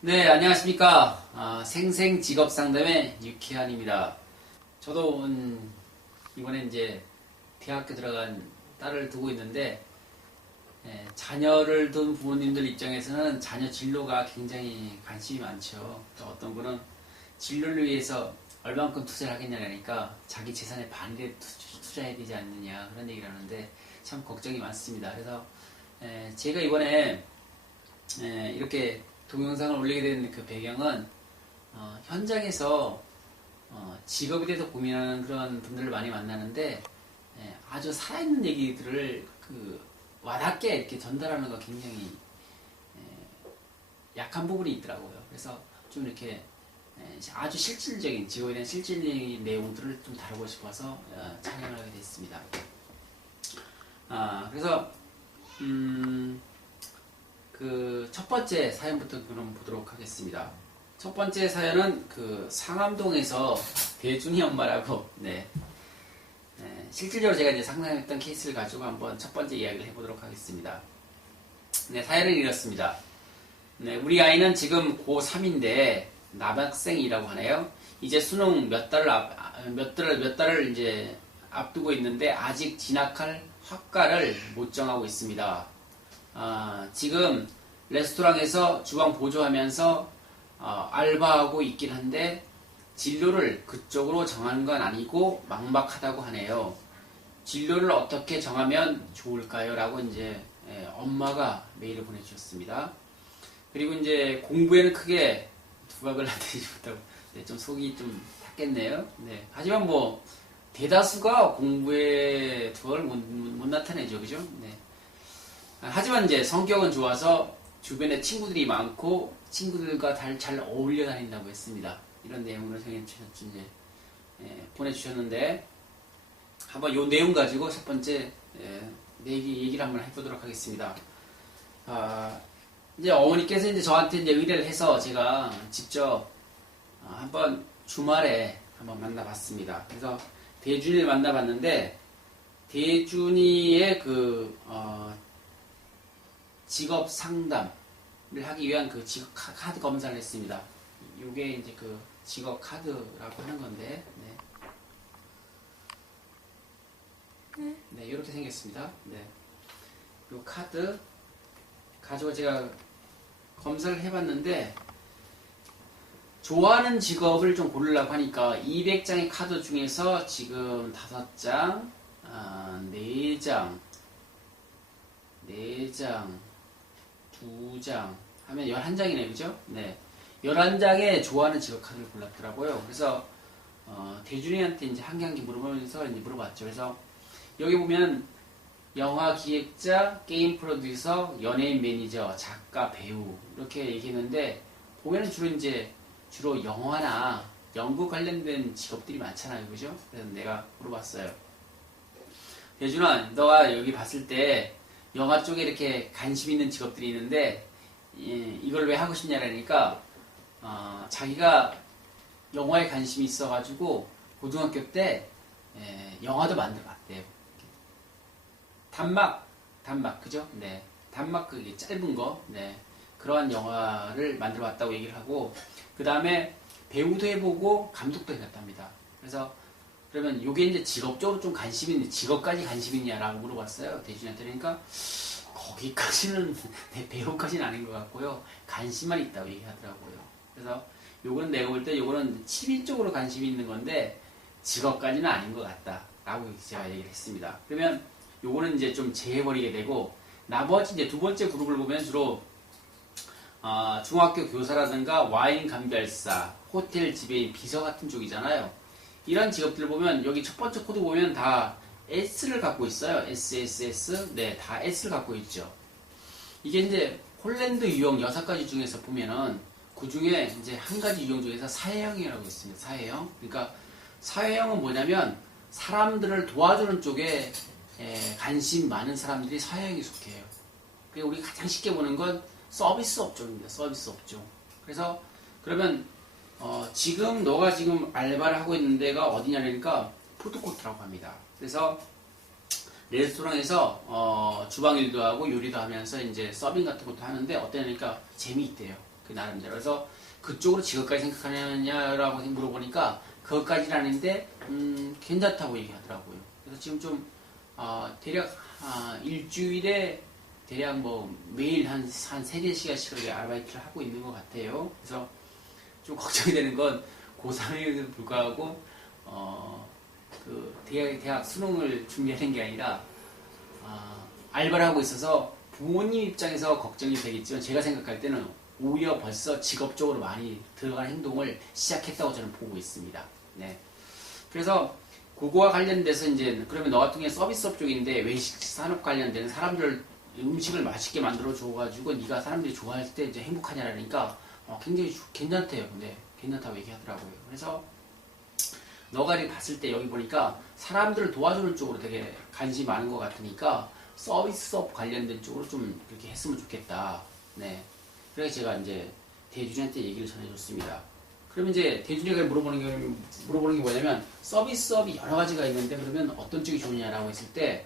네, 안녕하십니까. 생생 직업 상담의 유쾌한입니다. 저도 이번에 이제 대학교 들어간 딸을 두고 있는데, 자녀를 둔 부모님들 입장에서는 자녀 진로가 굉장히 관심이 많죠. 또 어떤 분은 진로를 위해서 얼만큼 투자를 하겠냐니까 자기 재산의 반을 투자해야 되지 않느냐 그런 얘기를 하는데 참 걱정이 많습니다. 그래서 제가 이번에 이렇게 동영상을 올리게 된 그 배경은 현장에서 직업에 대해서 고민하는 그런 분들을 많이 만나는데 아주 살아있는 얘기들을 와닿게 이렇게 전달하는 거 굉장히 약한 부분이 있더라고요. 그래서 좀 이렇게 아주 실질적인 직업에 대한 실질적인 내용들을 좀 다루고 싶어서 촬영을 하게 됐습니다. 그래서 그 첫 번째 사연부터 그럼 보도록 하겠습니다. 첫 번째 사연은 상암동에서 대준이 엄마라고 실질적으로 제가 이제 상담했던 케이스를 가지고 한번 첫 번째 이야기를 해보도록 하겠습니다. 사연은 이렇습니다. 우리 아이는 지금 고3인데 남학생이라고 하네요. 이제 수능 몇 달을 이제 앞두고 있는데 아직 진학할 학과를 못 정하고 있습니다. 지금 레스토랑에서 주방 보조하면서 알바하고 있긴 한데 진로를 그쪽으로 정하는 건 아니고 막막하다고 하네요. 진로를 어떻게 정하면 좋을까요? 라고 이제 엄마가 메일을 보내주셨습니다. 그리고 이제 공부에는 크게 두각을 나타내지 못하고 좀 속이 좀 탔겠네요. 하지만 뭐 대다수가 공부에 두각을 못 나타내죠, 그죠? 하지만 이제 성격은 좋아서 주변에 친구들이 많고 친구들과 잘 어울려 다닌다고 했습니다. 이런 내용을 이제 보내주셨는데 한번 이 내용 가지고 첫 번째 얘기를 한번 해보도록 하겠습니다. 이제 어머니께서 이제 저한테 이제 의뢰를 해서 제가 직접 한번 주말에 한번 만나봤습니다. 그래서 대준이를 만나봤는데 대준이의 직업 상담을 하기 위한 직업 카드 검사를 했습니다. 이게 이제 직업 카드라고 하는 건데, 이렇게 생겼습니다. 이 카드 가지고 제가 검사를 해봤는데, 좋아하는 직업을 좀 고르려고 하니까 200장의 카드 중에서 지금 5장, 4장, 2장 하면 11장이네요. 그죠? 11장의 좋아하는 직업 카드를 골랐더라고요. 그래서 대준이한테 이제 한 개 한 개 물어보면서 이제 물어봤죠. 그래서 여기 보면 영화 기획자, 게임 프로듀서, 연예인 매니저, 작가, 배우 이렇게 얘기했는데 보면은 주로 영화나 연구 관련된 직업들이 많잖아요. 그죠? 그래서 내가 물어봤어요. 대준아, 너가 여기 봤을 때 영화 쪽에 이렇게 관심 있는 직업들이 있는데 이걸 왜 하고 싶냐라니까 자기가 영화에 관심이 있어가지고 고등학교 때 영화도 만들어봤대요. 단막 그죠? 단막 그게 짧은 거 그러한 영화를 만들어봤다고 얘기를 하고 그 다음에 배우도 해보고 감독도 해봤답니다. 그래서 그러면 요게 이제 직업적으로 좀 관심 있는 직업까지 관심 있냐라고 물어봤어요. 대준이한테. 그러니까 거기까지는 배우까지는 아닌 것 같고요. 관심만 있다고 얘기하더라고요. 그래서 요거는 내가 볼 때 요거는 취미 쪽으로 관심이 있는 건데 직업까지는 아닌 것 같다라고 제가 얘기를 했습니다. 그러면 요거는 이제 좀 제해버리게 되고 나머지 이제 두 번째 그룹을 보면 주로 중학교 교사라든가 와인 감별사, 호텔 지배인, 비서 같은 쪽이잖아요. 이런 직업들을 보면 여기 첫 번째 코드 보면 다 S를 갖고 있어요. SSS. 다 S를 갖고 있죠. 이게 이제 홀랜드 유형 6가지 중에서 보면은 그 중에 이제 한 가지 유형 중에서 사회형이라고 있습니다. 사회형. 그러니까 사회형은 뭐냐면 사람들을 도와주는 쪽에 관심 많은 사람들이 사회형에 속해요. 그리고 우리 가장 쉽게 보는 건 서비스 업종입니다. 서비스 업종. 그래서 그러면 지금 너가 지금 알바를 하고 있는 데가 어디냐니까 푸드코트라고 합니다. 그래서 레스토랑에서 주방 일도 하고 요리도 하면서 이제 서빙 같은 것도 하는데 어떠냐니까 재미있대요. 그 나름대로. 그래서 그쪽으로 직업까지 생각하느냐라고 물어보니까 그것까지는 아닌데 괜찮다고 얘기하더라고요. 그래서 지금 좀 대략 일주일에 대략 뭐 매일 한 3-4시간씩 아르바이트를 하고 있는 것 같아요. 그래서 좀 걱정이 되는 건 고3에도 불구하고 그 대학 수능을 준비하는 게 아니라 알바를 하고 있어서 부모님 입장에서 걱정이 되겠지만 제가 생각할 때는 오히려 벌써 직업적으로 많이 들어간 행동을 시작했다고 저는 보고 있습니다. 네. 그래서 그거와 관련돼서 이제 그러면 너 같은 경우에 서비스업 쪽인데 외식 산업 관련된 사람들 음식을 맛있게 만들어 줘가지고 네가 사람들이 좋아할 때 이제 행복하냐라니까 굉장히 괜찮대요. 근데 괜찮다고 얘기하더라고요. 그래서 너가 이렇게 봤을 때 여기 보니까 사람들을 도와주는 쪽으로 되게 관심이 많은 것 같으니까 서비스업 관련된 쪽으로 좀 그렇게 했으면 좋겠다. 네. 그래서 제가 이제 대준이한테 얘기를 전해줬습니다. 그러면 이제 대준이가 물어보는 게 뭐냐면 서비스업이 여러 가지가 있는데 그러면 어떤 쪽이 좋느냐라고 했을 때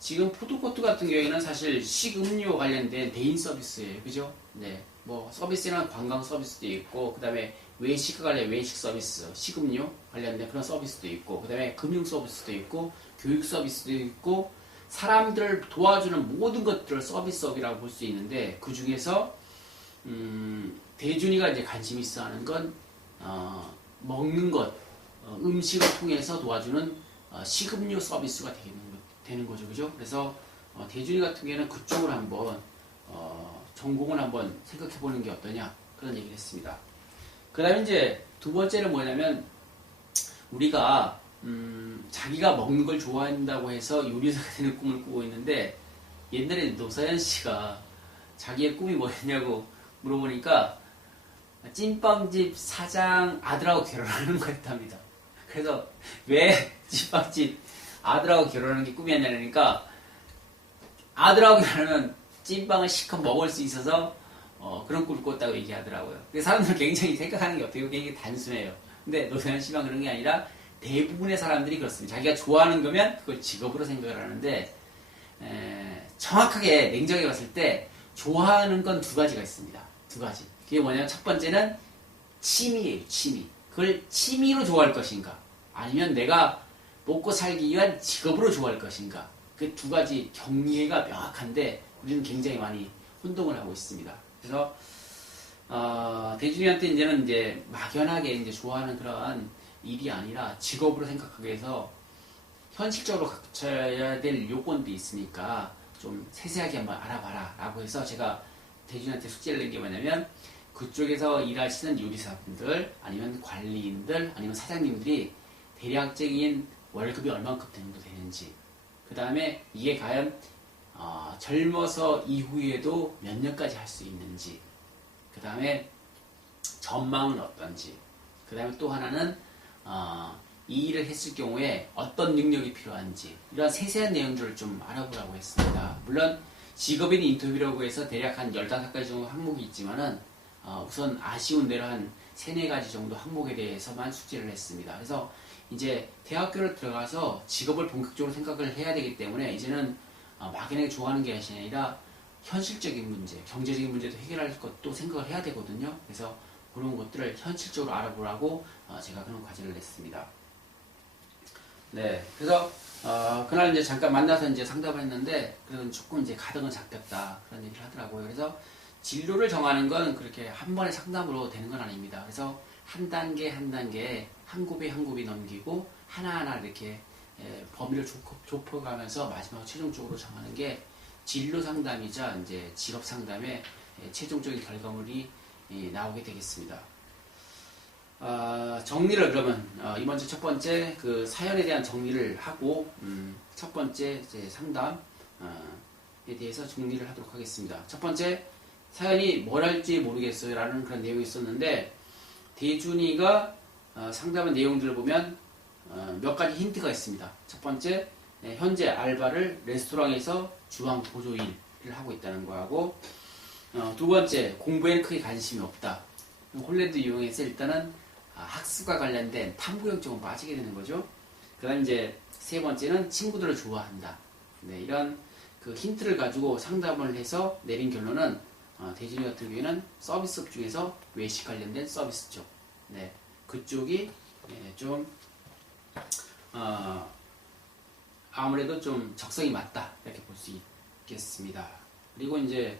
지금 푸드코트 같은 경우에는 사실 식음료 관련된 대인 서비스예요. 그죠? 네. 뭐 서비스는 관광 서비스도 있고 그다음에 외식 관련 외식 서비스, 식음료 관련된 그런 서비스도 있고 그다음에 금융 서비스도 있고 교육 서비스도 있고 사람들을 도와주는 모든 것들을 서비스업이라고 볼 수 있는데 그 중에서 대준이가 이제 관심 있어 하는 건 먹는 것, 음식을 통해서 도와주는 식음료 서비스가 되는 거죠, 그죠? 그래서 대준이 같은 경우에는 그쪽으로 한번 전공을 한번 생각해 보는 게 어떠냐 그런 얘기를 했습니다. 그 다음에 이제 두 번째는 뭐냐면 우리가 자기가 먹는 걸 좋아한다고 해서 요리사가 되는 꿈을 꾸고 있는데 옛날에 노사연 씨가 자기의 꿈이 뭐였냐고 물어보니까 찐빵집 사장 아들하고 결혼하는 거였답니다. 그래서 왜 찐빵집 아들하고 결혼하는 게 꿈이었냐니까 아들하고 결혼하면 찐빵을 실컷 먹을 수 있어서 그런 꿈을 꿨다고 얘기하더라고요. 사람들은 굉장히 생각하는 게 어떻게 보면 굉장히 단순해요. 근데 노사연 씨만 그런 게 아니라 대부분의 사람들이 그렇습니다. 자기가 좋아하는 거면 그걸 직업으로 생각을 하는데 정확하게 냉정히 봤을 때 좋아하는 건 두 가지가 있습니다. 두 가지. 그게 뭐냐면 첫 번째는 취미예요. 취미. 그걸 취미로 좋아할 것인가 아니면 내가 먹고 살기 위한 직업으로 좋아할 것인가 그 두 가지 경계가 명확한데 우리는 굉장히 많이 혼동을 하고 있습니다. 그래서 대준이한테 이제는 이제 막연하게 이제 좋아하는 그런 일이 아니라 직업으로 생각하게 해서 현실적으로 갖춰야 될 요건도 있으니까 좀 세세하게 한번 알아봐라 라고 해서 제가 대준이한테 숙제를 낸 게 뭐냐면 그쪽에서 일하시는 요리사분들 아니면 관리인들 아니면 사장님들이 대략적인 월급이 얼만큼 정도 되는지 그 다음에 이게 과연 젊어서 이후에도 몇 년까지 할 수 있는지 그 다음에 전망은 어떤지 그 다음에 또 하나는 이 일을 했을 경우에 어떤 능력이 필요한지 이런 세세한 내용들을 좀 알아보라고 했습니다. 물론 직업인 인터뷰라고 해서 대략 한 15가지 정도 항목이 있지만은 우선 아쉬운 대로 한 3-4가지 정도 항목에 대해서만 숙제를 했습니다. 그래서 이제 대학교를 들어가서 직업을 본격적으로 생각을 해야 되기 때문에 이제는 막연하게 좋아하는 게 아니라 현실적인 문제, 경제적인 문제도 해결할 것도 생각을 해야 되거든요. 그래서 그런 것들을 현실적으로 알아보라고 제가 그런 과제를 냈습니다. 네, 그래서 그날 이제 잠깐 만나서 이제 상담을 했는데 그래도 조금 이제 가닥은 잡혔다 그런 얘기를 하더라고요. 그래서 진로를 정하는 건 그렇게 한 번의 상담으로 되는 건 아닙니다. 그래서 한 단계 한 단계 한 굽이 한 굽이 넘기고 하나하나 이렇게 범위를 좁혀가면서 마지막 최종적으로 정하는 게 진로 상담이자 이제 직업 상담의 최종적인 결과물이 나오게 되겠습니다. 정리를 그러면 이번 주 첫 번째 그 사연에 대한 정리를 하고 첫 번째 이제 상담에 대해서 정리를 하도록 하겠습니다. 첫 번째 사연이 뭘 할지 모르겠어요 라는 그런 내용이 있었는데 대준이가 상담한 내용들을 보면 몇 가지 힌트가 있습니다. 첫 번째 현재 알바를 레스토랑에서 주방 보조 일을 하고 있다는 거하고 두 번째 공부에는 크게 관심이 없다. 홀랜드 이용해서 일단은 학습과 관련된 탐구형 쪽은 빠지게 되는 거죠. 그 다음 이제 세 번째는 친구들을 좋아한다. 네, 이런 그 힌트를 가지고 상담을 해서 내린 결론은 대진이 같은 경우에는 서비스업 중에서 외식 관련된 서비스 쪽, 네, 그쪽이 좀 아무래도 좀 적성이 맞다 이렇게 볼 수 있겠습니다. 그리고 이제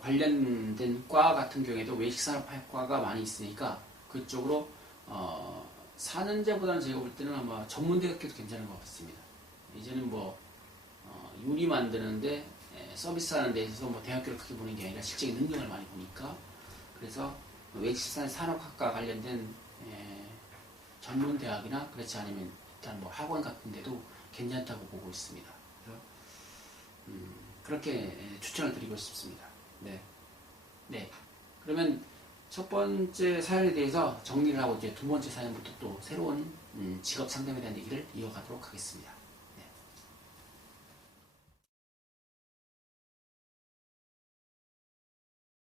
관련된 과 같은 경우에도 외식산업학과가 많이 있으니까 그쪽으로 4년제보다는 제가 볼 때는 아마 전문대학교도 괜찮은 것 같습니다. 이제는 뭐 유리 만드는데 서비스하는 데 있어서 뭐 대학교를 크게 보는 게 아니라 실제 능력을 많이 보니까 그래서 외식산업학과 관련된 전문대학이나 그렇지 않으면 일단 뭐 학원 같은 데도 괜찮다고 보고 있습니다. 그래서 그렇게 추천을 드리고 싶습니다. 네. 네. 그러면 첫 번째 사연에 대해서 정리를 하고 이제 두 번째 사연부터 또 새로운 직업 상담에 대한 얘기를 이어가도록 하겠습니다.